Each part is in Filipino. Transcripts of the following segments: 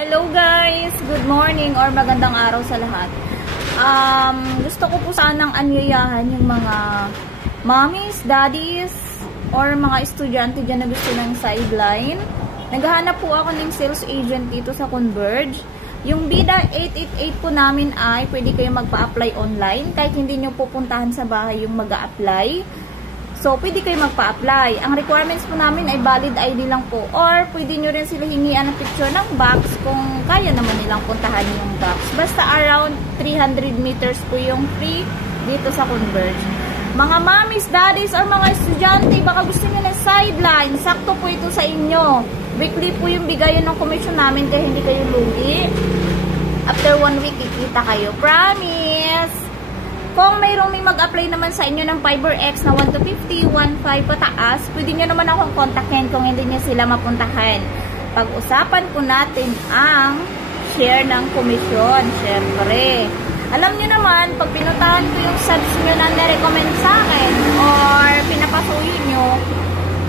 Hello guys! Good morning or magandang araw sa lahat. Gusto ko po sanang anyayahan yung mga mommies, daddies, or mga estudyante dyan na gusto ng sideline. Naghahanap po ako ng sales agent dito sa Converge. Yung Bida 888 po namin ay pwede kayo magpa-apply online kahit hindi nyo pupuntahan sa bahay yung mag-a-apply. So, pwede kayo magpa-apply. Ang requirements po namin ay valid ID lang po. Or, pwede nyo rin sila hingian ng picture ng box kung kaya naman nilang puntahan yung box. Basta around 300 meters po yung free dito sa Converge. Mga mommies, daddies, or mga estudyante, baka gusto nyo ng sideline. Sakto po ito sa inyo. Weekly po yung bigayan ng commission namin kaya hindi kayo lugi. After 1 week, kikita kayo. Promise! Kung mayroong may mag-apply naman sa inyo ng FiberX na 1 to 50, 1.5 pataas, pwede nyo naman akong kontakin kung hindi nyo sila mapuntahan. Pag-usapan po natin ang share ng komisyon, syempre. Alam nyo naman, pag pinuntahan ko yung subs nyo na nirecommend sa akin or pinapasuyo nyo,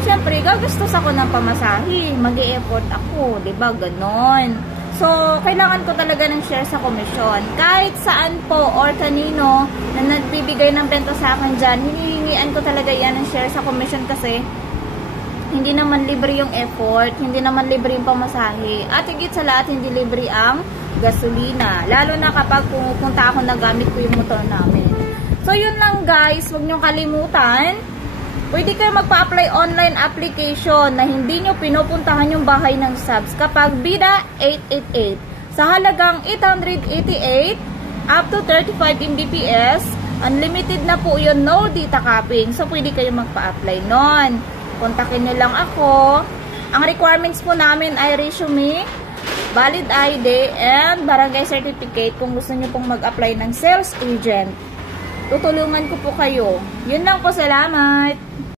syempre, gagastos ako ng pamasahe. Mag-e-effort ako, diba? Ganon. So, kailangan ko talaga ng share sa komisyon. Kahit saan po or kanino na nagbibigay ng benta sa akin dyan, hinihingian ko talaga yan ng share sa komisyon kasi hindi naman libre yung effort, hindi naman libre yung pamasahe, at higit sa lahat, hindi libre ang gasolina. Lalo na kapag pumupunta ako na gamit ko yung motor namin. So, yun lang guys. Huwag niyong kalimutan. Pwede kayo magpa-apply online application na hindi nyo pinupuntahan yung bahay ng subs kapag Bida 888. Sa halagang 888 up to 35 Mbps, unlimited na po yun, no data capping. So, pwede kayo magpa-apply nun. Kontakin nyo lang ako. Ang requirements po namin ay resume, valid ID, and barangay certificate kung gusto nyo pong mag-apply ng sales agent. Tutulungan ko po kayo. Yun lang po, salamat!